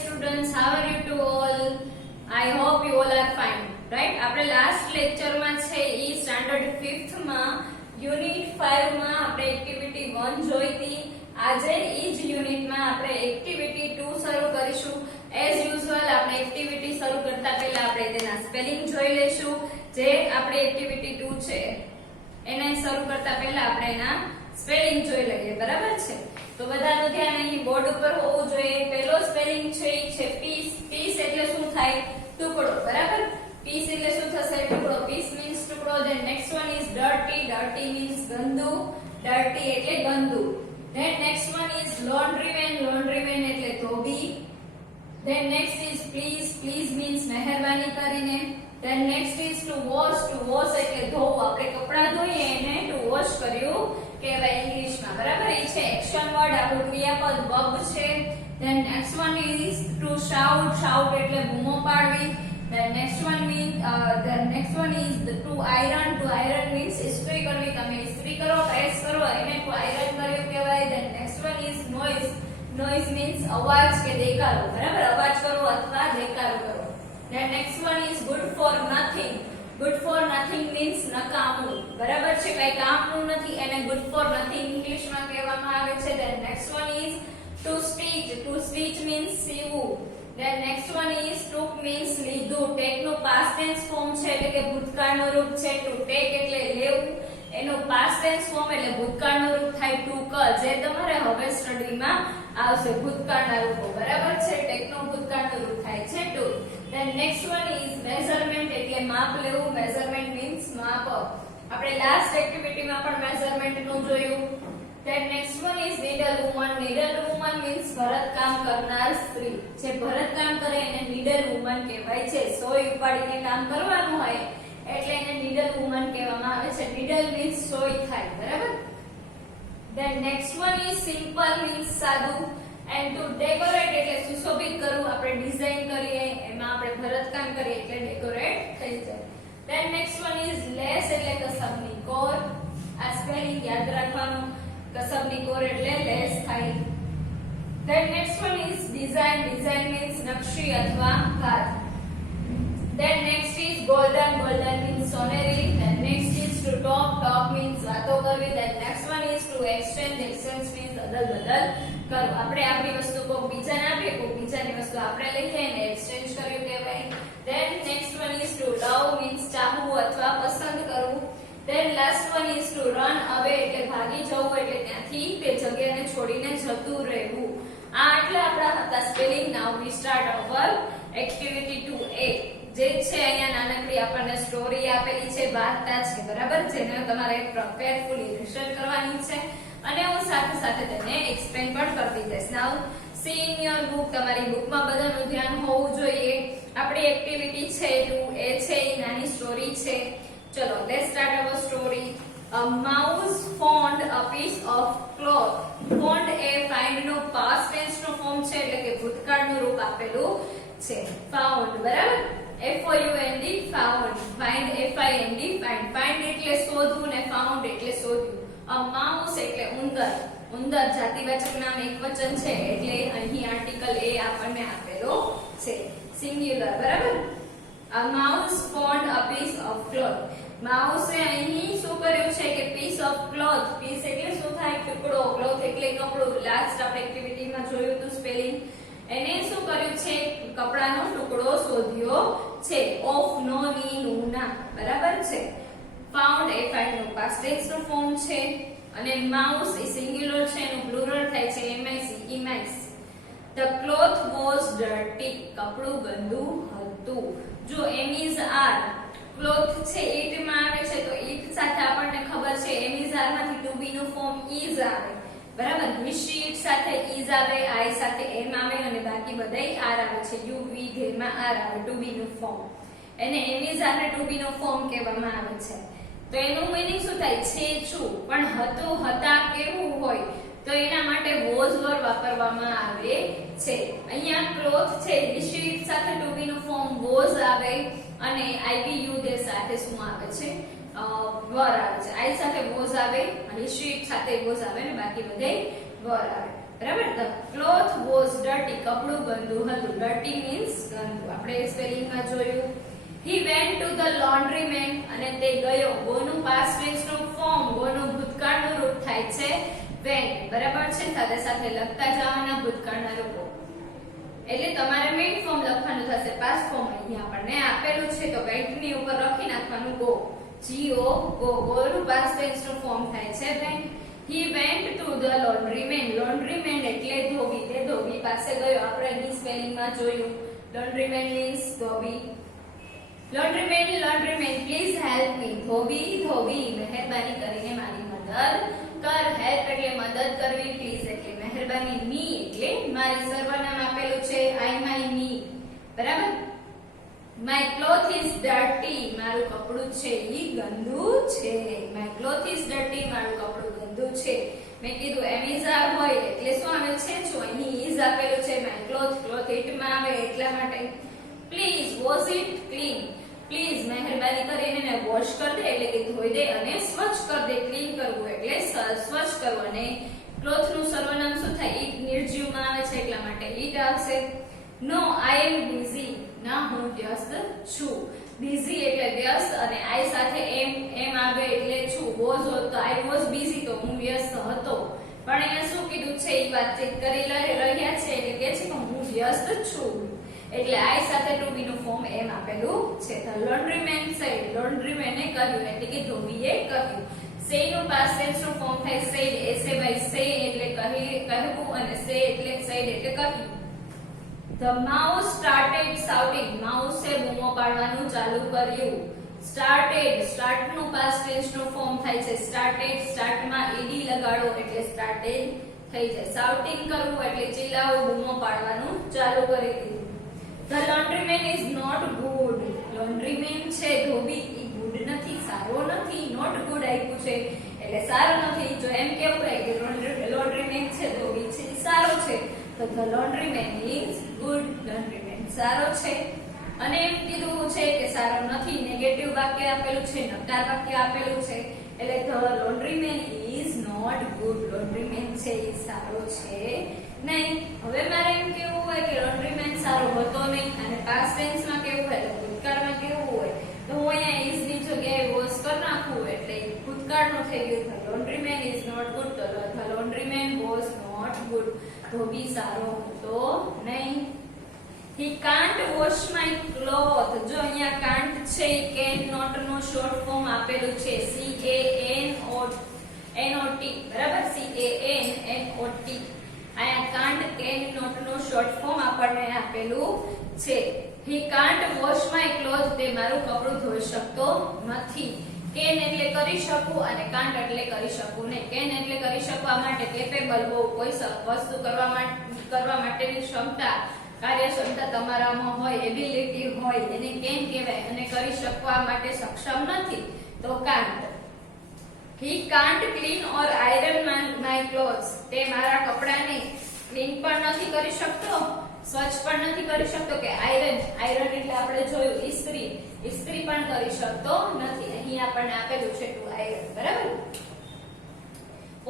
students, how are you to all? I hope you all are fine, right? આપણે last લેક્ચરમાં છે ઈ standard 5th માં unit 5 માં આપણે એક્ટિવિટી 1 જોઈતી. આજે ઈ જ યુનિટમાં આપણે એક્ટિવિટી 2 શરૂ કરીશું. એઝ યુઝ્યુઅલ આપણે એક્ટિવિટી શરૂ કરતા પહેલા આપણે તેના સ્પેલિંગ જોઈ લેશું. જે આપણે એક્ટિવિટી 2 છે એને શરૂ કરતા પહેલા આપણે એના સ્પેલિંગ જોઈ લઈએ, બરાબર છે? તો બધાનું ધ્યાન અહીં બોર્ડ ઉપર હોવું જોઈએ. પહેલો સ્પેલિંગ છે ઈ છે પીસ. પીસ એટલે શું થાય? ટુકડો, બરાબર? પીસ એટલે શું થશે? ટુકડો. પીસ મીન્સ ટુકડો. Then next one is dirty. Dirty means ગંદુ. ડર્ટી એટલે ગંદુ. Then next one is laundryman. Laundryman એટલે ધોબી. Then next is please. Please means મહેરબાની કરીને. Then next is to wash. To wash એટલે ધોવું. આપણે કપડાં ધોઈએ એને ટુ વોશ કર્યું કહેવાય ઇંગ્લિશમાં, બરાબર? એ છે એક્શન વર્ડ. આપણું ક્રિયાપદ વર્બ છે. Then next one is to shout. Shout એટલે બૂમો પાડવી. Then next one is to iron. To iron means ઇસ્ત્રી કરવી. તમે ઇસ્ત્રી કરો, પ્રેસ કરો એને ટુ આયરન કર્યું કહેવાય. Then next one is noise. Noise means અવાજ કે દેકારો, બરાબર? અવાજ કરો અથવા દેકારો કરો. Than next one is good for nothing. Good for nothing means નકામું, બરાબર છે? કઈ કામનું નથી એને ગુડ ફોર નથિંગ ઇંગ્લિશમાં કહેવામાં આવે છે. Then next one is to stitch. To stitch means સીવવું. Then next one is took means લીધું. ટેક નું પાસ્ટ ટેન્સ ફોર્મ છે એટલે કે ભૂતકાળનું રૂપ છે. ટુ ટેક એટલે લેવું. એનું પાસ્ટ ટેન્સ ફોર્મ એટલે ભૂતકાળનું રૂપ થાય ટુક, જે તમારે હવે સ્ટડીમાં આવશે. ભૂતકાળના રૂપો, બરાબર છે? ટેક નું ભૂતકાળનું રૂપ થાય છે ટુ. Then next one is measurement એટલે માપ લેવું. મેઝરમેન્ટ મીન્સ માપ. આપણે લાસ્ટ એક્ટિવિટીમાં પણ મેઝરમેન્ટ નું જોયું. Than next one is needle woman. Needle woman means ભરતકામ કરનાર સ્ત્રી. જે ભરતકામ કરે એને નીડલ વુમન કહેવાય છે. સોય ઉપાડીને કામ કરવાનું હોય એટલે એને નીડલ વુમન કહેવામાં આવે છે. નીડલ મીન્સ સોય થાય, બરાબર? Than next one is simple means સાદું. એન્ડ ટુ ડેકોરેટ એટલે સુશોભિત કરવું. આપણે ડિઝાઇન કરીએ એમાં આપણે ભરતકામ કરીએ એટલે ડેકોરેટ થઈ જાય. Then next one is lace એટલે કસબની કોર. આ સ્પેલિંગ યાદ રાખવાનું. કસબની કોર એટલે લેસ થાય. Then next one is design. Design means નકશી અથવા કાજ. Then next is golden. Golden means સોનેરી. Then next is to talk. Talk means વાતો કરવી. Then next one is to exchange. Exchange means અદલ બદલ કરો. આપણે આપણી વસ્તુ કોઈક બીજાને આપીએ, કોઈક બીજાની વસ્તુ આપણે લઈએ એને એક્સચેન્જ કર્યું કહેવાય. Then next one is to love means ચાહવું અથવા પસંદ કરવું. Then last one is to run away એટલે ભાગી જવું, એટલે ત્યાંથી તે જગ્યાને છોડીને જતું રહેવું. આ એટલે આપણા હતા spelling. Now we start our activity 2A. જે છે અહીંયા નાનકડી આપણને સ્ટોરી આપેલી છે, વાર્તા છે, બરાબર? જેને તમારે કેરફુલી રિસર્ચ કરવાની છે અને હું સાથે સાથે તેને એક્સપ્લેન પણ કરતી જઈશ. નાઉ સી ઇન યોર બુક. તમારી બુકમાં બધાનું ધ્યાન હોવું જોઈએ. આપણી એક્ટિવિટી છે 2A છે, એ નાની સ્ટોરી છે. ચલો let's start our story. A mouse found a piece of cloth. Found એ find નો past tense નો ફોર્મ છે એટલે કે ભૂતકાળનું રૂપ આપેલું છે. Found, બરાબર? FOUND found. Find FIND find. Find એટલે શોધવું ને found એટલે શોધ્યું. A mouse એટલે ઉંદર. ઉંદર જાતિવાચક નામ એકવચન છે એટલે અહીં આર્ટિકલ એ આપણને આપેલો છે, સિંગ્યુલર, બરાબર? A mouse found a piece of cloth. માઉસે અહીં શું કર્યું છે કે પીસ ઓફ ક્લોથ. પીસ એટલે શું થાય? ટુકડો. ક્લોથ એટલે કપડું. લાસ્ટ આપણે એક્ટિવિટીમાં જોયું હતું સ્પેલિંગ. એને શું કર્યું છે? કપડાનો ટુકડો શોધ્યો છે. ઓફ નો ની નું ના, બરાબર છે? ફાઉન્ડ એ ફાઇન્ડ નું પાસ્ટ ટેન્સ નું ફોર્મ છે અને માઉસ એ સિંગ્યુલર છે, એનું પ્લુરલ થાય છે MIC, ઇમાઇસ. The cloth was dirty. કપડું ગંદુ હતું. જો M is R. ક્લોથ છે ઇટ માં આવે છે તો ઇટ સાથે આપણને ખબર છે M is R માંથી to be નું ફોર્મ is આવે, બરાબર? શીટ સાથે is આવે, I સાથે M આવે અને બાકી બધાય R આવે છે. U V ઘેરમાં R આવે to be નું ફોર્મ. એને M is R ને to be નું ફોર્મ કહેવામાં આવે છે. તો એનું મીનિંગ શું થાય? છે છું. પણ હતું, હતા કેવું હોય તો એના માટે was verb વાપરવામાં આવે છે. અહીંયા ક્લોથ છે શીટ સાથે to be નું ફોર્મ was આવે અને IVU દે સાથે શું આવે છે? વર આવે છે. I સાથે was આવે અને શીટ સાથે was આવે અને બાકી બધે વર આવે બરાબર. ધ ક્લોથ વોઝ ડર્ટી, કપડું ગંદુ હતું. ડર્ટી મીન્સ ગંદુ. આપણે સ્પેલિંગ માં જોયું. He went to the laundryman, અને તે ગયો. go નું past tense નું ફોર્મ, go નું ભૂતકાળનું રૂપ થાય છે went, બરાબર છે. સાથે સાથે લખતા જવાના ભૂતકાળના રૂપો. એટલે તમારે મેઇન ફોર્મ લખવાનું થશે. પાસ્ટ ફોર્મ અહીંયા આપણને આપેલું છે તો went ની ઉપર લખી નાખવાનું go. go નું past tense નું ફોર્મ થાય છે went. He went to the laundryman. laundryman એટલે ધોબી. તે ધોબી પાસે ગયો. આપણે એની સ્પેલિંગ માં જોયું. laundryman means Dhobi. laundryman please help me. ધોબી મહેરબાની કરીને મારી મદદ કર. હેલ્પ એટલે મદદ કરવી, પ્લીઝ એટલે મહેરબાની, મી એટલે મારી. સર્વનામ આપેલું છે આઈ માય મી, બરાબર. માય ક્લોથ ઇઝ ડર્ટી, મારું કપડું છે ઈ ગંદુ છે. માય ક્લોથ ઇઝ ડર્ટી, મારું કપડું ગંદુ છે. મેં કીધું એમ ઇઝ આર હોય એટલે શું આવે છે? જો અહીં ઇઝ આપેલું છે. માય ક્લોથ ઇટ માં આવે એટલા માટે. Please wash it clean, please મહેરબાની કરીને એને વોશ કર દે એટલે કે ધોઈ દે અને સ્વચ્છ કર દે. ક્લીન કરવું એટલે સ્વચ્છ કરવું. અને ક્લોથ નું સર્વનામ શું થાય? ઈટ નિર્જીવ માં આવે છે એટલા માટે ઈટ આવશે. નો આઈ એમ બિઝી, ના હું વ્યસ્ત છું. બિઝી એટલે વ્યસ્ત અને આઈ સાથે એમ આવે એટલે છું. વોઝ હોત તો આઈ વોઝ બિઝી તો હું વ્યસ્ત હતો. પણ અહીંયા શું કીધું છે? એ વાતચીત કરી રહ્યા છે એટલે કે છે કે હું વ્યસ્ત છું. એટલે આઈ સાથે ટુ બી નું ફોર્મ એમ આપેલું છે. ધ લોન્ડ્રીમેન સેડ, લોન્ડ્રીમેને કહ્યું એટલે કે ધોબીએ કહ્યું. સે નું પાસ્ટ ટેન્સ નું ફોર્મ થાય સેડ. એસે બાય સે એટલે કહેવું અને સે એટલે સેડ એટલે કહ્યું. ધ માઉસ સ્ટાર્ટેડ શાઉટિંગ, માઉસે બૂમો પાડવાનું ચાલુ કર્યું. સ્ટાર્ટેડ, સ્ટાર્ટ નું પાસ્ટ ટેન્સ નું ફોર્મ થાય છે સ્ટાર્ટેડ. સ્ટાર્ટ માં ઈડી લગાડો એટલે સ્ટાર્ટેડ થઈ જાય. શાઉટિંગ કરવું એટલે ચિલ્લાવું, બૂમો પાડવાનું ચાલુ કરી દીધું. The laundryman is not good. laundryman છે ધોબી, ઈ good નથી, સારો નથી. not good આપ્યું છે એટલે સારો નથી. જો એમ કેવું રહે કે laundryman છે ધોબી છે સારો છે તો the laundryman is good. laundryman સારો છે. અને એમ કીધું છે કે સારો નથી, નેગેટિવ વાક્ય આપેલું છે, નકાર વાક્ય આપેલું છે એટલે the laundryman is not good. laundryman છે ઈ સારો છે નહીં. હવે મારે એમ કેવું હોય કે laundryman સારો હતો નહીં અને past tense માં કેવું હોય તો ભૂતકાળમાં કેવું હોય તો હું અહીંયા is ની જગ્યાએ was કરી નાખું એટલે ભૂતકાળનું થઈ ગયું. the laundryman is not good તો the laundryman was not good. ધોબી સારો હતો નહીં. he can't wash my cloth. જો અહીંયા can't છે can not નો શોર્ટ ફોર્મ આપેલું છે CANNOT, બરાબર. CANNOT. આયા can't can not નો શોર્ટ ફોર્મ આપણને આપેલું છે. he can't wash my clothes, તે મારું કપડું ધોઈ શકતો નથી. can એટલે કરી શકું અને can't એટલે કરી શકું નહીં. can એટલે કરી શકવા માટે કેપેબલ હોવું, કોઈ વસ્તુ કરવા માટેની ક્ષમતા, કાર્યક્ષમતા તમારામાં હોય, એબિલિટી હોય એને can કહેવાય. અને કરી શકવા માટે સક્ષમ નથી તો can't. he can't clean or iron my clothes, તે મારા કપડાને ક્લીન પણ નથી કરી શકતો, સ્વચ્છ પણ નથી કરી શકતો. કે આયરન એટલે આપણે જોયું ઇસ્ત્રી પણ કરી શકતો નથી. અહીં આપણને આપેલું છે ટુ આયરન, બરાબર.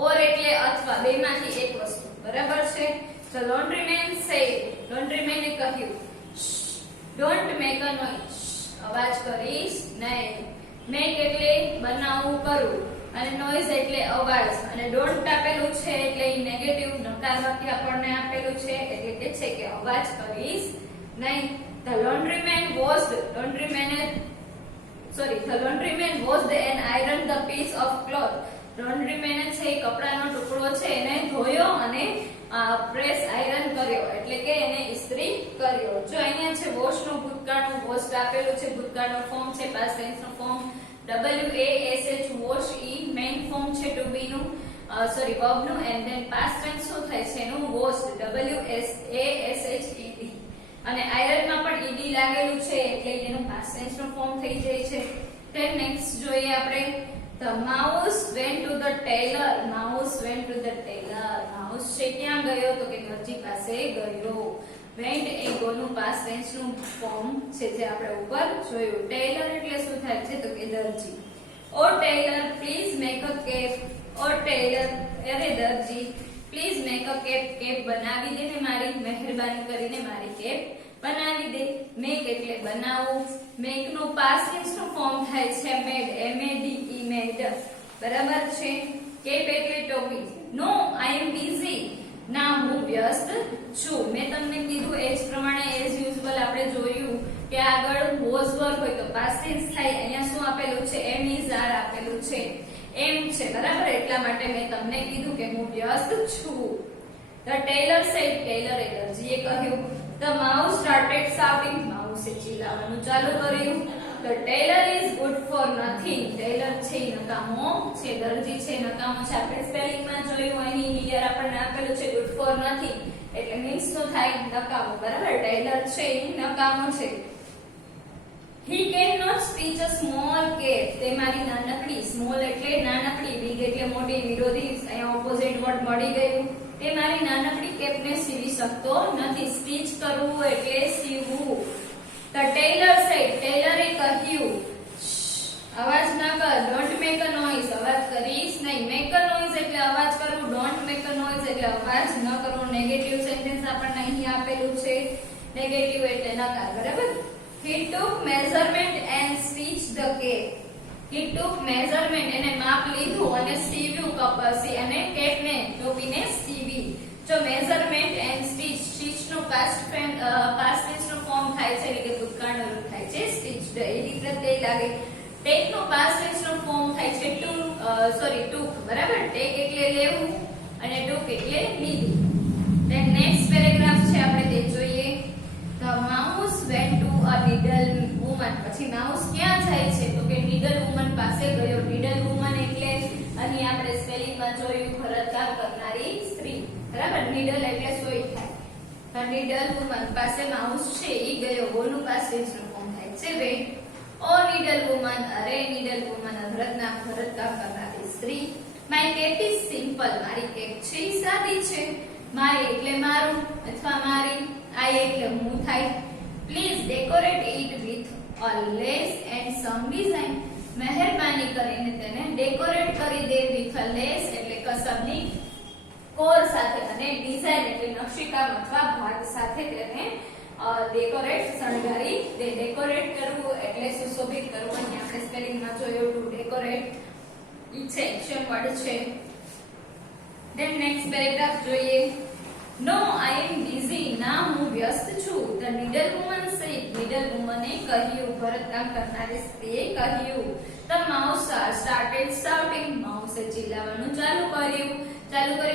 ઓર એટલે અથવા, બેમાંથી એક વસ્તુ, બરાબર છે. તો laundryman said, laundryman કહ્યું don't make a noise, અવાજ કરીશ નહીં. make એટલે બનાવવું, કરવું અને noise એટલે અવાજ. અને don't આપેલું છે એટલે ઈ નેગેટિવ નકાર વાક્ય આપણને આપેલું છે એટલે કે છે કે અવાજ કરીશ નહીં. the laundryman washed and ironed the piece of cloth. laundryman છે કપડાનો ટુકડો છે એને ધોયો અને પ્રેસ આયરન કર્યો એટલે કે એને ઇસ્ત્રી કર્યો. જો અહીંયા છે વોશ નું ભૂતકાળનું વોશ આપેલું છે. ભૂતકાળનો ફોર્મ છે past tense નો ફોર્મ WASH વોશ. ઈ મેઇન ફોર્મ છે ટુ બી નું verb નું. એન્ડ ધેન past tense શું થાય છે એનું washed WASHED. અને આયરન માં પણ ed લાગેલું છે એટલે એનું past tense નું ફોર્મ થઈ જાય છે. then next જોઈએ આપણે the mouse went to the tailor. mouse went to the tailor. mouse છે ક્યાં ગયો તો કે દરજી પાસે ગયો. went એ go નું past tense નું ફોર્મ છે જે આપણે ઉપર જોયું. tailor એટલે શું થાય છે તો કે દરજી. oh tailor please make a cape. oh tailor અરે દરજી please make a cape, cape બનાવી દે ને મારી, મહેરબાની કરીને મારી કેપ બનાવી દે. મેક એટલે બનાવવું. મેક નું પાસ્ટ ટેન્સ નું ફોર્મ થાય છે મેડ, M-A-D-E, મેડ. બરાબર છે. કેપ એટલે ટોપી. નો આઈ એમ બિઝી, ના હું વ્યસ્ત છું. મેં તમને કીધું એ જ પ્રમાણે એઝ યુઝ્યુઅલ આપણે જોયું કે આગળ વોઝ વર્બ હોય તો પાસ્ટ ટેન્સ થાય. અહીંયા શું આપેલું છે? એમ ઇઝ આર આપેલું છે, એમ છે. બરાબર, એટલા માટે મેં તમને કીધું કે હું વ્યસ્ત છું. The tailor said, ટેલરે દરજીએ કહ્યું. The mouse started shouting, માઉસે ચિલ્લાવાનું ચાલુ કર્યું. The tailor is good for nothing, tailor છે નકામો છે, દરજી છે નકામો છે. આપણે સ્પેલિંગ માં જોયું, અહીં હિયર આપણને આપેલું છે good for nothing, એટલે મીન્સ શું થાય? નકામો. બરાબર, ટેલર છે નકામો છે. He cannot stitch a small cap, તે મારી નાનકડી, સ્મોલ એટલે નાનકડી, બિગ એટલે મોટી, વિરોધી અહીંયા ઓપોઝિટ વર્ડ મળી ગયું. તે મારી નાનકડી કેપને સીવી શકતો નથી. સ્ટીચ કરવું એટલે સીવવું. The tailor said, ટેલરે કહ્યું. અવાજ ના કર, ડોન્ટ મેક અ નોઇઝ, અવાજ કરીશ નહીં. મેક અ નોઇઝ એટલે અવાજ કરવું, ડોન્ટ મેક અ નોઇઝ એટલે અવાજ ન કરવો. નેગેટિવ સેન્ટેન્સ આપણને અહીં આપેલું છે. નેગેટિવ એટલે નકાર. બરાબર. He took measurement and stitched the cape. He took measurement, એને માપ લીધું અને સીવ્યું કપાસી અને કેપને, ટોપીને સીવી. જો measurement and stitch, stitch નું past tense નું ફોર્મ થાય છે, એટલે કે ભૂતકાળનું રૂપ થાય છે stitched. એ રીતે તે લાગે. take નું past tense નું ફોર્મ થાય છે took. બરાબર, take એટલે લેવું અને took એટલે લીધું. then next paragraph છે, આપણે તે જોઈએ. The mouse went to a needle woman. પછી mouse ક્યાં જાય છે? તો કે needle woman પાસે ગયો. needle woman એટલે અહીં આપણે સ્પેલિંગ માં જોયું, ભરતકામ કરનારી સ્ત્રી. બરાબર, needle એટલે સોય થાય. તો needle woman પાસે mouse છે, ઈ ગયો. બોનું past tense નું ફોર્મ થાય છે went. ઓ needle woman, અરે needle woman, ભરતકામ કરનારી સ્ત્રી. My cap is simple, મારી કેપ છે સાદી છે. મારી એટલે મારું અથવા મારી, I એટલે હું થાય. Please decorate it with a lace and some design. મહેરબાની કરીને તેને ડેકોરેટ કરી દે with a lace એટલે કસબની કોર સાથે અને ડિઝાઇન એટલે નકશીકામ અથવા ભાગ સાથે તેને ડેકોરેટ શણગારી દે. ડેકોરેટ કરવું એટલે સુશોભિત કરવું. અહીં આપણે સ્પેલિંગ માં જોયું ટુ ડેકોરેટ, ઈ છે એક્શન વર્ડ છે. then next paragraph જોઈએ. No, I am busy, ના હું વ્યસ્ત છું. The needle woman said, needle woman એ કહ્યું, ભરતકામ કરનારી સ્ત્રીએ કહ્યું. The mouse started shouting, માઉસે ચિલ્લાવાનું ચાલુ કર્યું.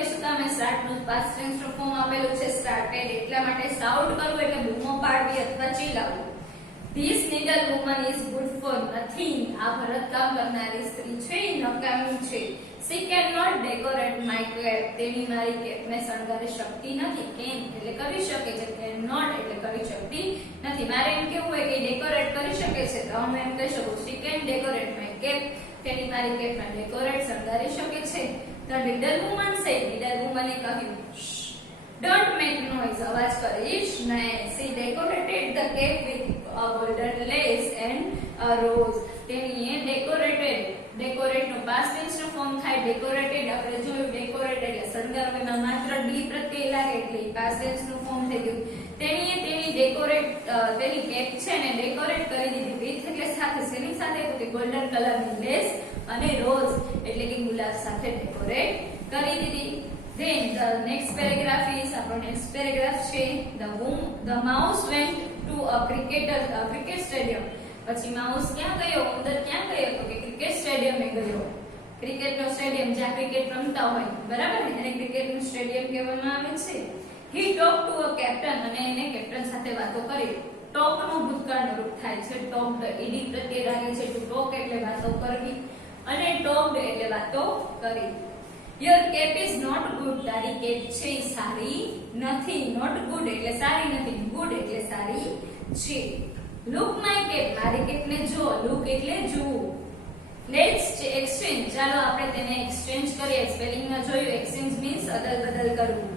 શું કામે? start નું past tense નું ફોર્મ આપેલું છે started, એટલા માટે shout કરવું એટલે બૂમો પાડવી અથવા ચિલ્લાવવું. This needle woman is good for nothing, આ ભરતકામ કરનારી સ્ત્રી છે એ નકામી છે. She cannot decorate my cap, તેની મારી કેપને શણગારી શકતી નથી. કેન એટલે કરી શકે છે, cannot એટલે કરી શકતી નથી. મારે એમ કેવું હોય કે ડેકોરેટ કરી શકે છે, તો હું એમ કહી શકું she can decorate my cap, તેની મારી કેપને ડેકોરેટ શણગારી શકે છે. The needle woman said, needle woman એ કહ્યું. Don't make noise, અવાજ કરીશ નહીં. She decorated the cap with a golden lace and a rose. તેણીએ ડેકોરેટ નું past tense નું ફોર્મ થાય ડેકોરેટેડ. આપણે જોયું ડેકોરેટ એટલે શણગારવામાં માત્ર ડી પ્રત્યય લાગે એટલે past tense નું ફોર્મ થઈ ગયું. તેણીએ તેની કેપ છે ને ડેકોરેટ કરી દીધી. વિથ એટલે સાથે, શેની સાથે? તો કે ગોલ્ડન કલરની લેસ અને રોઝ એટલે કે ગુલાબ સાથે ડેકોરેટ કરી દીધી. then the next paragraph is, આપણો next paragraph છે the mouse went to a cricket stadium. પછી માઉસ ક્યાં ગયો? ઉંદર ક્યાં ગયો? તો કે ક્રિકેટ સ્ટેડિયમે ગયો. ક્રિકેટનો સ્ટેડિયમ જ્યાં ક્રિકેટ રમતા હોય, બરાબર ને, એને ક્રિકેટનું સ્ટેડિયમ કહેવામાં આવે છે. he talked to a captain, અને એને કેપ્ટન સાથે વાતો કરી. ટોક નું ભૂતકાળનું રૂપ થાય છે ટોક્ડ, ઈડી પ્રત્યય લાગે છે. ટુ ટોક એટલે વાતો કરવી અને ટોક્ડ એટલે વાતો કરી. your cap is not good, તારી કેપ છે સારી નથી. not good એટલે સારી નથી, good એટલે સારી છે. look my cap, મારી કેપને જો. look એટલે જોવું. let's exchange, ચાલો આપણે તેને એક્સચેન્જ કરીએ. સ્પેલિંગ માં જોયું, એક્સચેન્જ મીન્સ અદલ બદલ કરવું.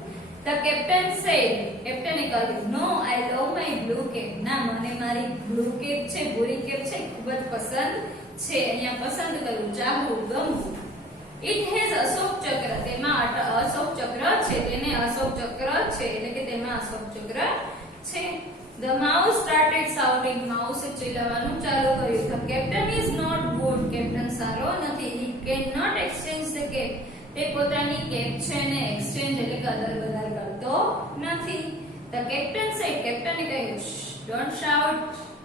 the captain said, કેપ્ટને કહ્યું. no, I love my blue cap, ના મને મારી બ્લુ કેપ છે, ભૂરી કેપ છે ખૂબ જ પસંદ છે. અહીંયા પસંદ કરવું, ચાહવું, ગમવું. it has અશોક ચક્ર, તેમાં અશોક ચક્ર છે, તેને અશોક ચક્ર છે એટલે કે તેમાં અશોક ચક્ર છે. The mouse started shouting. માઉસે ચિલ્લાવવાનું ચાલુ કર્યું. The captain is not good. Captain સારો નથી. He cannot exchange the cap. તે પોતાની કેપ છે ને એક્સચેન્જ એટલે કે અદલ બદલ કરતો નથી. The captain said. કેપ્ટને કહ્યું, don't shout.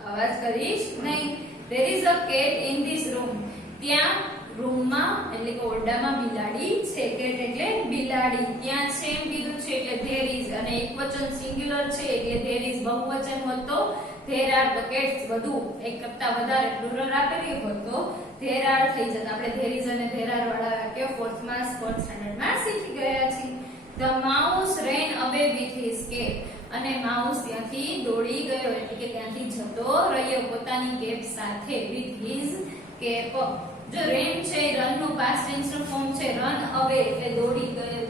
અવાજ કરીશ નહીં. There is a cat in this room. ત્યાં રૂમમાં એટલે કે ઓરડામાં બિલાડી છે. કેટ એટલે બિલાડી. ત્યાં છે એમ કીધું છે એટલે there is, અને એકવચન સિંગ્યુલર છે એટલે there is. બહુવચન હોત તો there are the cats. બધું એક કરતા વધારે પ્લુરલ આપેલી હોત તો there are થઈ જતા. આપણે there is અને there are વાળા વાક્ય ફોર્થ સ્ટાન્ડર્ડ માં શીખી ગયા છીએ. The mouse ran away with his cap. અને માઉસ ત્યાંથી દોડી ગયો એટલે કે ત્યાંથી જતો રહ્યો પોતાની કેપ સાથે. with his cap. જો રેન છે રન નું પાસ્ટ ટેન્સ નું ફોર્મ છે. રન અવે એટલે દોડી ગયો,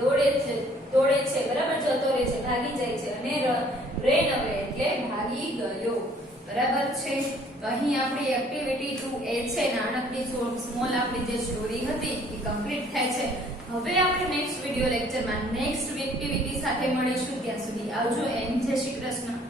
દોડે છે બરાબર, જતો રહે છે, ભાગી જાય છે. અને રેન અવે એટલે ભાગી ગયો બરાબર છે. તો અહીં આપણી એક્ટિવિટી 2A છે, નાનકડી સ્મોલ આપણી જે સ્ટોરી હતી એ કમ્પ્લીટ થાય છે. હવે આપણે નેક્સ્ટ વિડિયો લેક્ચરમાં નેક્સ્ટ એક્ટિવિટી સાથે મળીશું. ત્યાં સુધી આવજો એન્ડ જય શ્રી કૃષ્ણ.